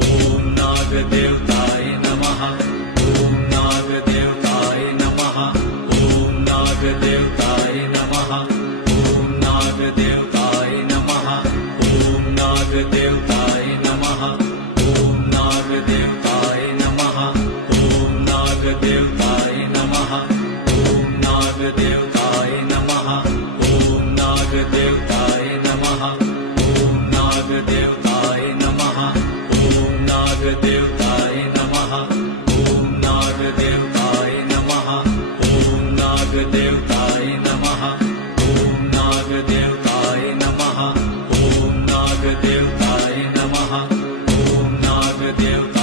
ॐ नागदेवताय नमः। ॐ नागदेवताय नमः। ॐ नागदेवताय नमः। ॐ नागदेवताय नमः। ॐ नागदेवताय नमः। ॐ नागदेवताय नमः। ॐ नागदेवताय नमः। ॐ नागदेवताय नमः। ॐ नागदेवताय नमः। ॐ नागदेवताय नमः। ॐ नागदेवताय नमः। ॐ नागदेवताय नमः। ॐ नागदेवताय नमः। ॐ नागदेवताय नमः। ॐ नागदेवताय नमः। ॐ नागदेवताय